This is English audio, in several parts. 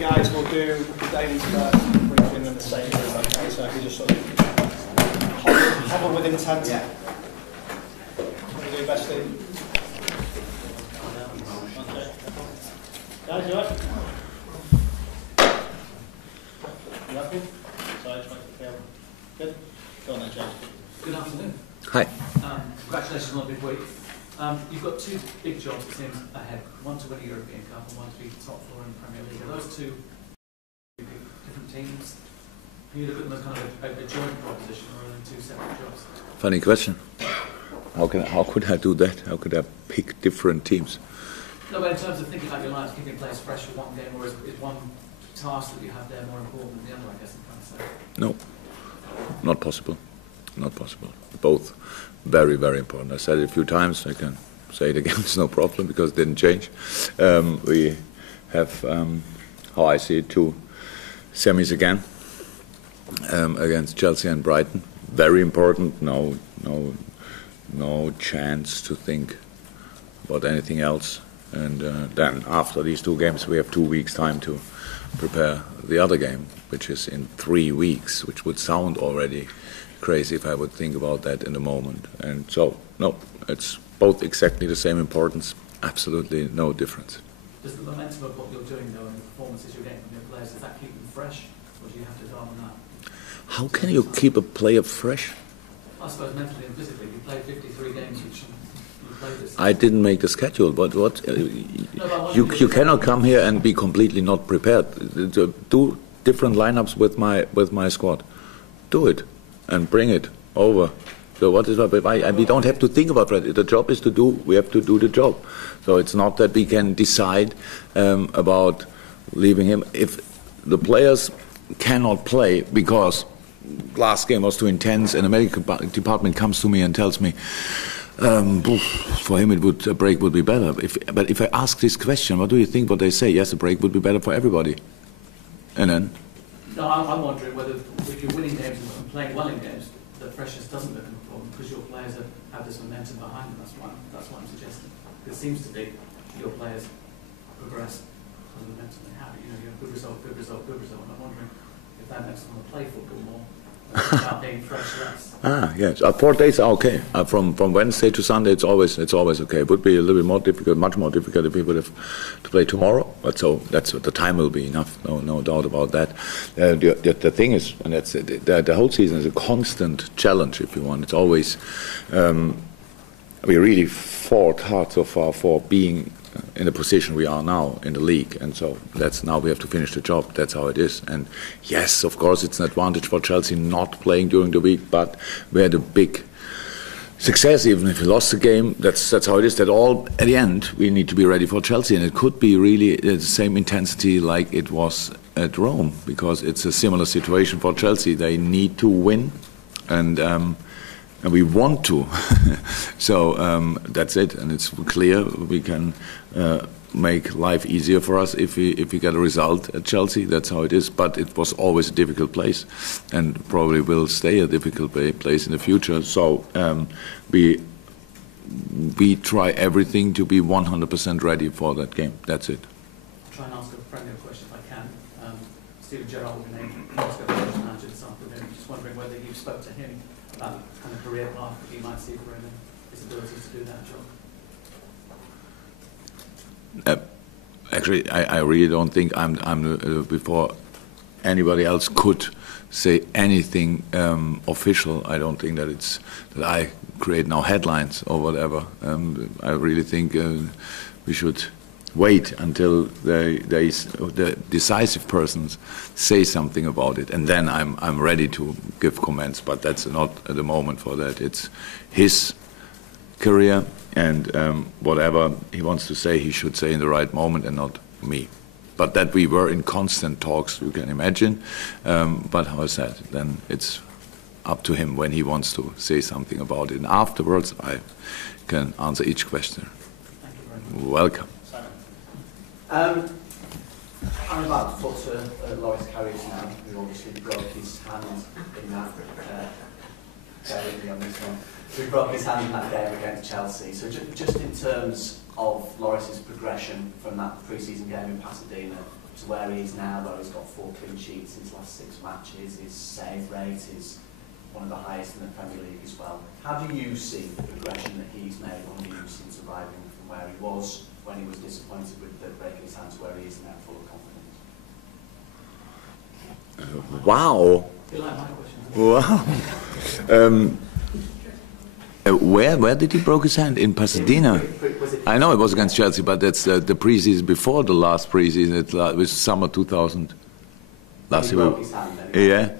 guys will do the dailies first, briefing and the same. Okay, so if you just sort of hover with intent. Yeah. What do you do best, Steve? Okay. Guys, you right? You happy? Sorry, just make it feel good. Go on then, James. Good afternoon. Hi. Congratulations on a big week. You've got two big jobs, it seems, ahead. One to win a European Cup and one to be top four in the Premier League. Are those two different teams? Can you look at them as kind of a joint proposition or are they two separate jobs? Funny question. How could I do that? How could I pick different teams? No, but in terms of thinking about your lives, keeping players fresh for one game, or is one task that you have there more important than the other, I guess I'm trying to say? No, not possible. Not possible. Both very, very important. I said it a few times. I can say it again. It's no problem because it didn't change. We have, how I see it, two semis again against Chelsea and Brighton. Very important. No chance to think about anything else. And then after these two games, we have 2 weeks' time to prepare the other game, which is in 3 weeks, which would sound already crazy if I would think about that in the moment. And so, no, it's both exactly the same importance, absolutely no difference. Does the momentum of what you're doing, though, and the performances you're getting from your players, does that keep them fresh, or do you have to dial on that? How can you keep a player fresh? I suppose mentally and physically. You played 53 games, which you played this. I didn't make the schedule, but what? You cannot come here and be completely not prepared. Do different lineups with my squad. Do it. And bring it over. So what is we don't have to think about that. The job is to do. We have to do the job. So it's not that we can decide about leaving him. If the players cannot play because last game was too intense, and the medical department comes to me and tells me for him a break would be better. But if I ask this question, what do you think? What they say? Yes, a break would be better for everybody. And then. No, I'm wondering whether if you're winning games and playing well in games, the freshness doesn't become a problem because your players have this momentum behind them. That's what I'm suggesting. It seems to be your players progress on the momentum they have. You have good result, good result, good result. And I'm wondering if that makes them want to play football more without being fresh less. Yes. 4 days are okay. From Wednesday to Sunday, it's always okay. It would be a little bit more difficult, much more difficult if we would have to play tomorrow. But so that's the time will be enough. No doubt about that. The thing is, and that's the whole season is a constant challenge. If you want, it's always we really fought hard so far for being in the position we are now in the league, and so that's now we have to finish the job. That's how it is. And yes, of course, it's an advantage for Chelsea not playing during the week, but we had a big success. Even if we lost the game, that's how it is. That all at the end we need to be ready for Chelsea, and it could be really the same intensity like it was at Rome, because it's a similar situation for Chelsea. They need to win, and we want to. So that's it, and it's clear we can make life easier for us if we get a result at Chelsea. That's how it is. But it was always a difficult place, and probably will stay a difficult place in the future. So we try everything to be 100% ready for that game. That's it. I'll try and ask a friendly question if I can. Steven Gerrard will be named Moscow manager this afternoon. Just wondering whether you spoke to him about the kind of career path that you might see for him and his ability to do that job. Actually, I really don't think I'm before anybody else could say anything official. I don't think that I create now headlines or whatever. I really think we should wait until the decisive persons say something about it, and then I'm ready to give comments. But that's not at the moment for that. It's his career, and whatever he wants to say, he should say in the right moment, and not me. But that we were in constant talks, you can imagine. But how I said, then it's up to him when he wants to say something about it. And afterwards, I can answer each question. Thank you very much. Welcome. I'm about to put to Loris Karius now, who obviously broke his hand in that. Bear with me on this one. So he broke his hand in that game against Chelsea. So just in terms of Loris's progression from that pre-season game in Pasadena to where he is now, where he's got 4 clean sheets in his last 6 matches, his save rate is one of the highest in the Premier League as well. How do you see the progression that he's made? What do you see since arriving from where he was when he was disappointed with the breaking his hand to where he is now full of confidence? Wow. You like my question? Wow. Where did he broke his hand? In Pasadena. I know it was against Chelsea, but that's the pre-season before the last pre-season. It was summer 2000. Last year. Yeah.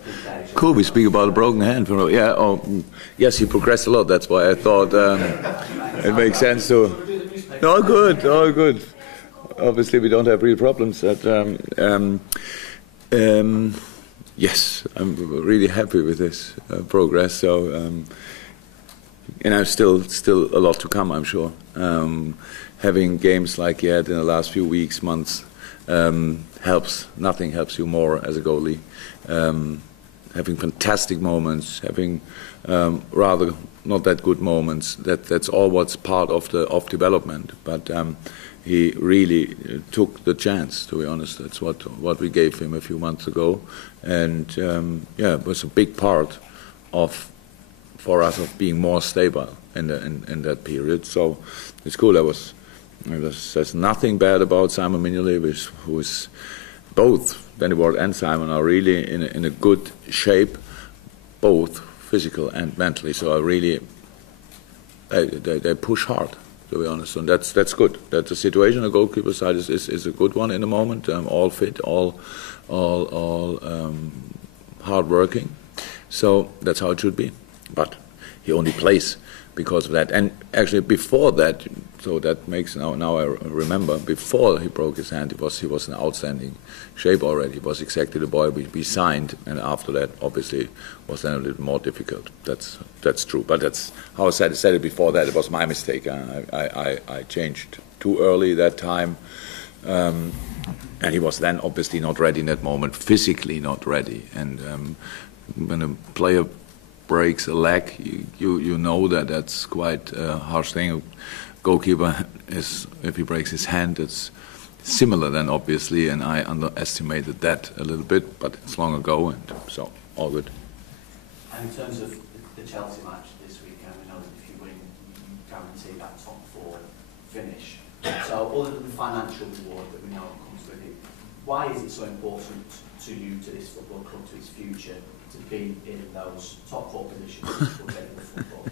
Cool. We speak about a broken hand. Yeah. Oh, yes, he progressed a lot. That's why I thought it makes sense to. No, good. Oh, good. Obviously, we don't have real problems. Yes, I'm really happy with this progress. So, and I've still a lot to come, I'm sure. Having games like he had in the last few weeks, months, helps. Nothing helps you more as a goalie. Having fantastic moments, having rather not that good moments. That's all what's part of development. But he really took the chance. To be honest, that's what we gave him a few months ago, and yeah, it was a big part for us of being more stable in that period. So it's cool. There's nothing bad about Simon Mignolet, who is both Danny Ward and Simon are really in a good shape, both physical and mentally. So I really they push hard, to be honest, and that's good. That the situation on the goalkeeper side is a good one in the moment. All fit, all hard working. So that's how it should be. But he only plays because of that. And actually before that, so that makes now I remember, before he broke his hand, he was in outstanding shape already. He was exactly the boy we signed, and after that obviously was then a little more difficult. That's true. But that's how I said it before that. It was my mistake. I changed too early that time. And he was then obviously not ready in that moment, physically not ready. And when a player breaks a leg, you know that's quite a harsh thing. Goalkeeper is, if he breaks his hand, it's similar then obviously, and I underestimated that a little bit, but it's long ago, and so all good. And in terms of the Chelsea match this weekend, we know that if you win, you guarantee that top 4 finish. So other than the financial reward that we know comes with it, why is it so important to you, to this football club, to its future, to be in those top 4 positions for getting the football?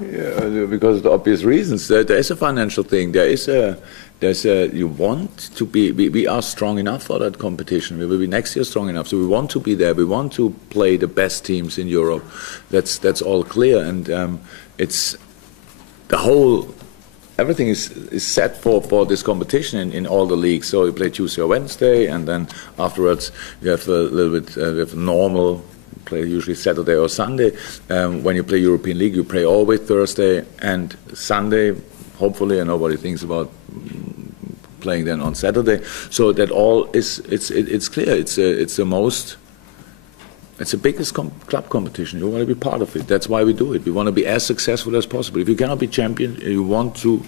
Yeah, because of the obvious reasons. There is a financial thing. There's a. You want to be. We are strong enough for that competition. We will be next year strong enough. So we want to be there. We want to play the best teams in Europe. That's all clear. And it's the whole. Everything is set for this competition in all the leagues. So you play Tuesday or Wednesday, and then afterwards you have a little bit we have normal. Play usually Saturday or Sunday. When you play European League, you play always Thursday and Sunday, hopefully, and nobody thinks about playing then on Saturday. So that all is it's clear. It's the biggest club competition. You want to be part of it. That's why we do it. We want to be as successful as possible. If you cannot be champion, you want to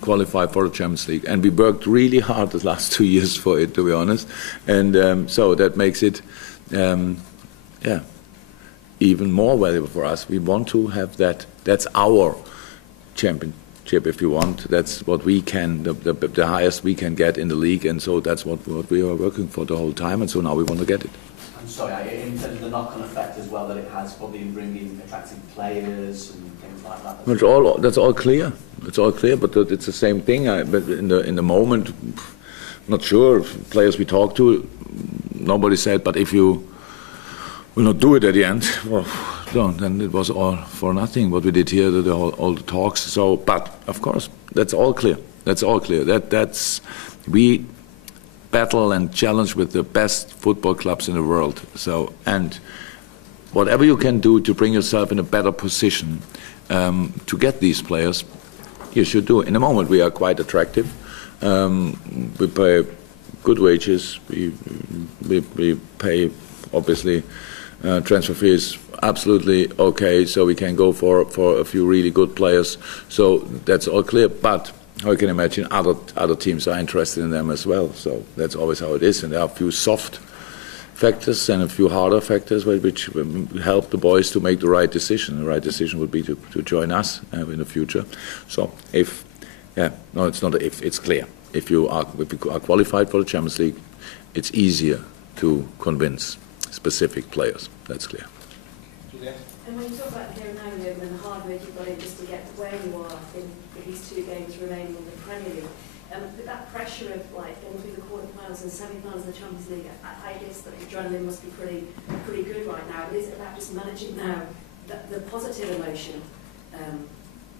qualify for the Champions League. And we worked really hard the last 2 years for it, to be honest. And so that makes it, even more valuable for us. We want to have that. That's our championship, if you want. That's what we can, the highest we can get in the league, and so that's what we are working for the whole time, and so now we want to get it. I'm sorry, in terms of the knock-on effect as well that it has, probably in bringing attractive players and things like that. That's all clear. It's all clear, but it's the same thing. But in the moment, I'm not sure. Players we talk to, nobody said, but if you will not do it at the end, well, no, then it was all for nothing. What we did here, all the talks. So, but of course, that's all clear. That's all clear. That's we battle and challenge with the best football clubs in the world. So, and whatever you can do to bring yourself in a better position to get these players, you should do. In the moment, we are quite attractive. We pay good wages. We pay obviously. Transfer fees absolutely okay, so we can go for a few really good players. So that's all clear. But how you can imagine, other teams are interested in them as well. So that's always how it is. And there are a few soft factors and a few harder factors which help the boys to make the right decision. The right decision would be to join us in the future. So it's not a if, it's clear. If you are qualified for the Champions League, it's easier to convince specific players. That's clear. And when you talk about here and now and the hard work you've got in just to get where you are in these 2 games remaining in the Premier League, but that pressure of like going through the quarterfinals and semi-finals of the Champions League, I guess that the adrenaline must be pretty good right now. It is about just managing now the positive emotion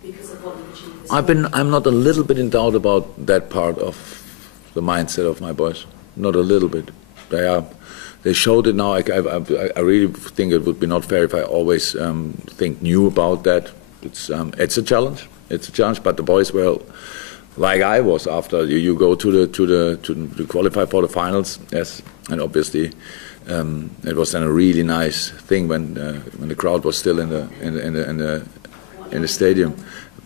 because of what you've achieved this year. I'm not a little bit in doubt about that part of the mindset of my boys. Not a little bit. They showed it now. I really think it would be not fair if I always think new about that. It's a challenge. It's a challenge. But the boys were like I was after you go to qualify for the finals. Yes, and obviously it was then a really nice thing when the crowd was still in the stadium.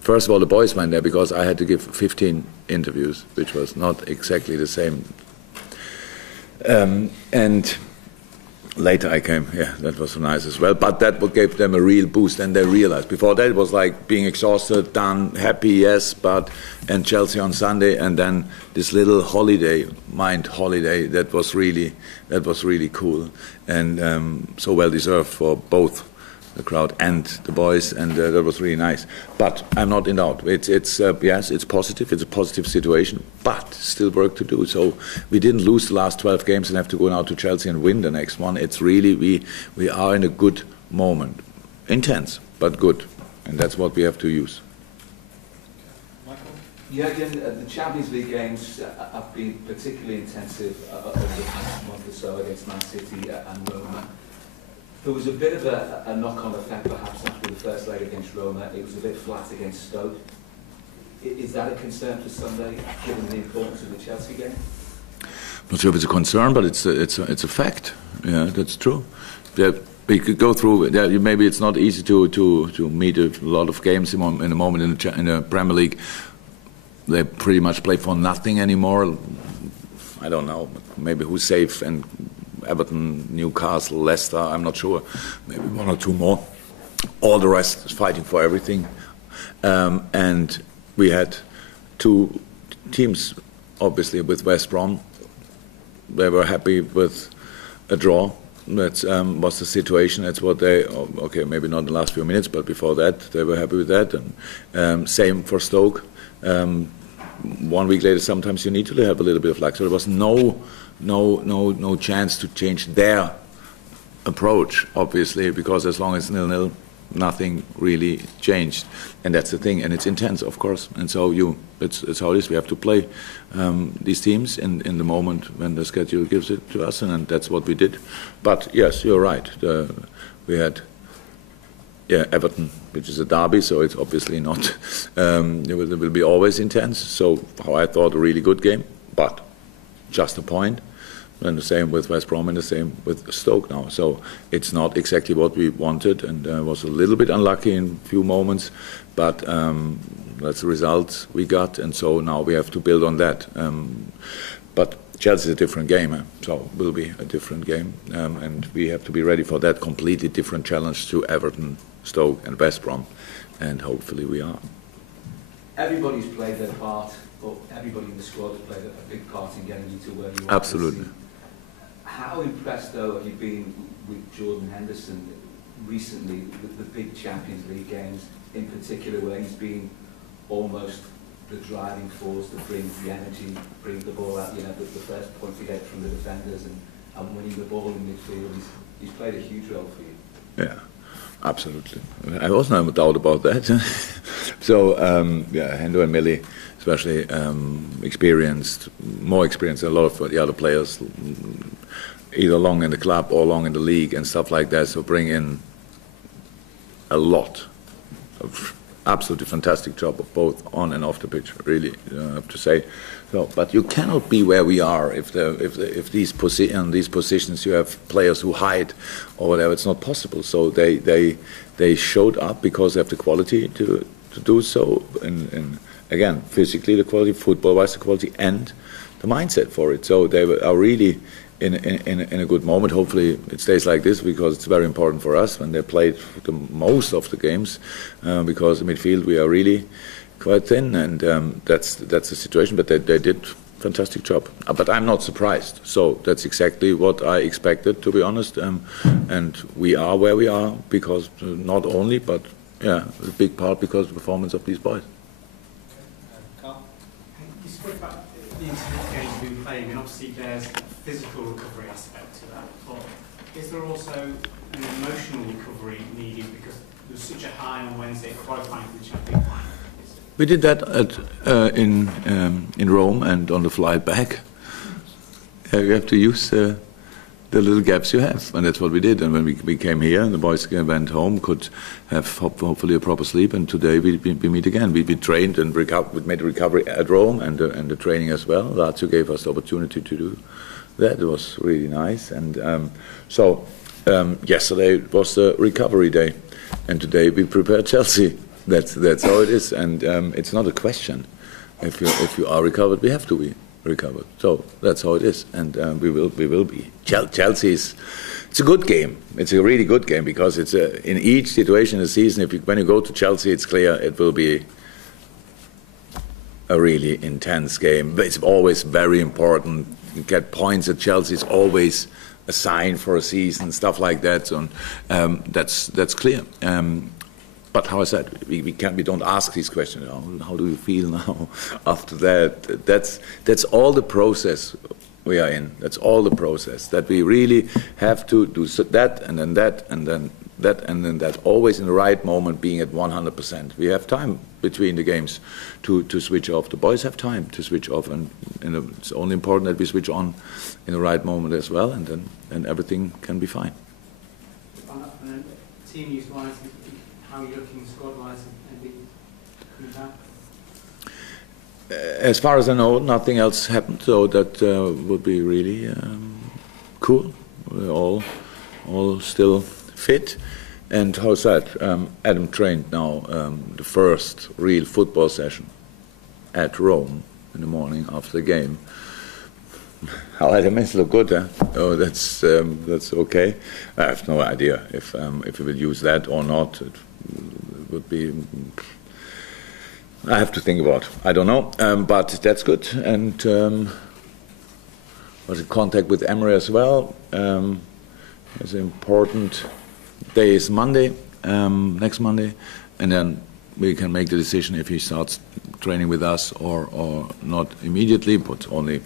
First of all, the boys went there because I had to give 15 interviews, which was not exactly the same. And later I came, that was nice as well. But that gave them a real boost, and they realized. Before that, it was like being exhausted, done, happy, yes, and Chelsea on Sunday, and then this little holiday, that was really cool, and so well deserved for both the crowd and the boys, and that was really nice. But I'm not in doubt. Yes, it's positive. It's a positive situation, but still work to do. So we didn't lose the last 12 games and have to go now to Chelsea and win the next one. It's really we are in a good moment, intense but good, and that's what we have to use. Jurgen, the Champions League games have been particularly intensive over the past month or so against Man City and Roma. There was a bit of a knock-on effect perhaps after the first leg against Roma. It was a bit flat against Stoke. Is that a concern for Sunday, given the importance of the Chelsea game? I'm not sure if it's a concern, but it's a fact. Yeah, that's true. Yeah, we could go through. Yeah, maybe it's not easy to meet a lot of games in a moment in the Premier League. They pretty much play for nothing anymore. I don't know. Maybe who's safe and Everton, Newcastle, Leicester, I'm not sure, maybe 1 or 2 more. All the rest is fighting for everything. And we had 2 teams, obviously, with West Brom. They were happy with a draw. That was the situation. That's what okay, maybe not in the last few minutes, but before that, they were happy with that. And same for Stoke. 1 week later, sometimes you need to have a little bit of luck. So there was no chance to change their approach, obviously, because as long as 0-0, nothing really changed, and that's the thing. And it's intense, of course. And so it's how it is. We have to play these teams in the moment when the schedule gives it to us, and that's what we did. But yes, you're right. We had Everton, which is a derby, so it's obviously not. It will be always intense. So how I thought a really good game, but just a point. And the same with West Brom and the same with Stoke now. So it's not exactly what we wanted, and was a little bit unlucky in a few moments, but that's the result we got, and so now we have to build on that. But Chelsea is a different game, so it will be a different game, and we have to be ready for that completely different challenge to Everton, Stoke and West Brom, and hopefully we are. Everybody's played their part, or everybody in the squad has played a big part in getting you to where you are. Absolutely. How impressed, though, have you been with Jordan Henderson recently, with the big Champions League games, in particular, where he's been almost the driving force that brings the energy, brings the ball out, the first point you get from the defenders and winning the ball in midfield? He's played a huge role for you. Yeah. Absolutely. I also have no doubt about that. So, Hendo and Millie, especially more experienced than a lot of the other players, either long in the club or long in the league and stuff like that. So bring in a lot of absolutely fantastic job of both on and off the pitch, really, I have to say. So, but you cannot be where we are if these positions you have players who hide or whatever. It's not possible. So they showed up because they have the quality to do so in again, physically the quality, football-wise the quality, and the mindset for it. So they are really in a good moment. Hopefully it stays like this, because it's very important for us when they played the most of the games, because in midfield we are really quite thin, and that's the situation. But they did fantastic job. But I'm not surprised. So that's exactly what I expected, to be honest. And we are where we are because not only, but yeah, a big part because of the performance of these boys. Carl? You spoke about the internet games you've been playing, and obviously there's a physical recovery aspect to that. But is there also an emotional recovery needed, because there was such a high on Wednesday qualifying for the Champions League? We did that in Rome and on the flight back. You have to use the little gaps you have, and that's what we did. And when we came here, and the boys went home, could have hopefully a proper sleep. And today we meet again. We trained and we made a recovery at Rome and the training as well. Lazio gave us the opportunity to do that. It was really nice. And so yesterday was the recovery day, and today we prepared Chelsea. That's how it is, and it's not a question. If you are recovered, we have to be recovered. So that's how it is, and we will be. Chelsea it's a good game. It's a really good game, because it's in each situation in the season. When you go to Chelsea, it's clear it will be a really intense game. But it's always very important. You get points at Chelsea. It's always a sign for a season, stuff like that. So that's clear. But how I said, we don't ask these questions. How do you feel now after that? That's all the process we are in. That's all the process, that we really have to do that and then that and then that and then that, always in the right moment, being at 100%. We have time between the games to switch off. The boys have time to switch off, and it's only important that we switch on in the right moment as well, and then everything can be fine. Team use-wise, how are you looking squad-wise and be coming back? As far as I know, nothing else happened, so that would be really cool. We're all still fit. And how's that? Adam trained now the first real football session at Rome in the morning after the game. How Adam is look good, huh? Oh, that's okay. I have no idea if we will use that or not. It would be. I have to think about. I don't know, but that's good. And was in contact with Emery as well. It's an important day is Monday, next Monday, and then we can make the decision if he starts training with us or not immediately, but only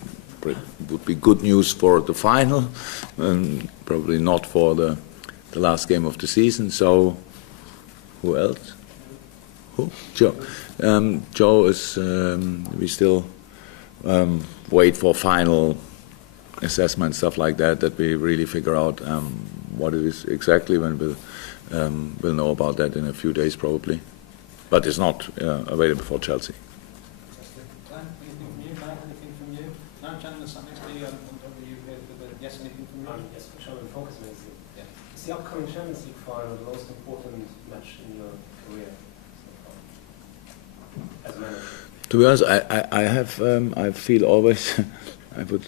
would be good news for the final, and probably not for the last game of the season. So, who else? Who? Joe. Joe is. We still wait for final assessment, stuff like that. That we really figure out what it is exactly. When we'll know about that in a few days probably, but it's not available for Chelsea. Yes, anything from you? Yes, Chairman, focus on this. Yeah. Is the upcoming Champions League final the most important match in your career so far, as a manager? To be honest, I feel always I would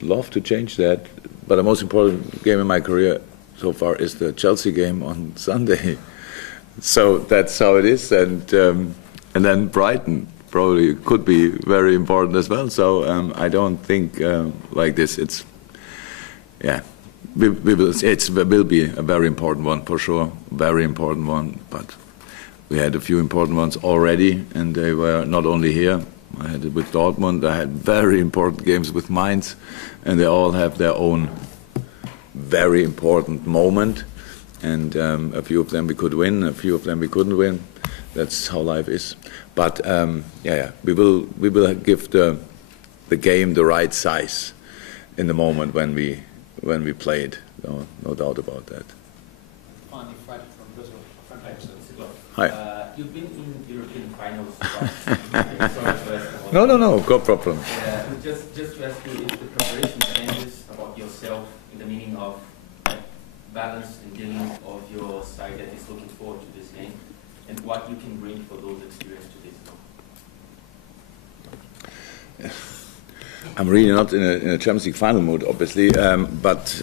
love to change that, but the most important game in my career so far is the Chelsea game on Sunday. So that's how it is, and then Brighton probably could be very important as well. So I don't think like this. It's it will be a very important one for sure, very important one. But we had a few important ones already, and they were not only here. I had it with Dortmund. I had very important games with Mainz, and they all have their own very important moment. And a few of them we could win, a few of them we couldn't win. That's how life is. But we will give the game the right size in the moment when we play it. No doubt about that. Finally, Fred from Brazil. Hi. You've been in European finals twice. No problem. Just to ask you if the preparation changes about yourself in the meaning of balance and dealing of your side that is looking forward to this game, and what you can bring for those experiences to this game. I'm really not in a Champions League final mood, obviously, but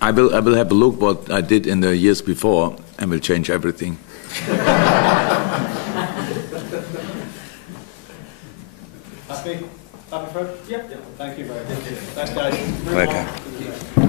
I will have a look what I did in the years before, and will change everything. Happy? Happy, Fred? Yep. Thank you very much. Thanks, guys. Welcome.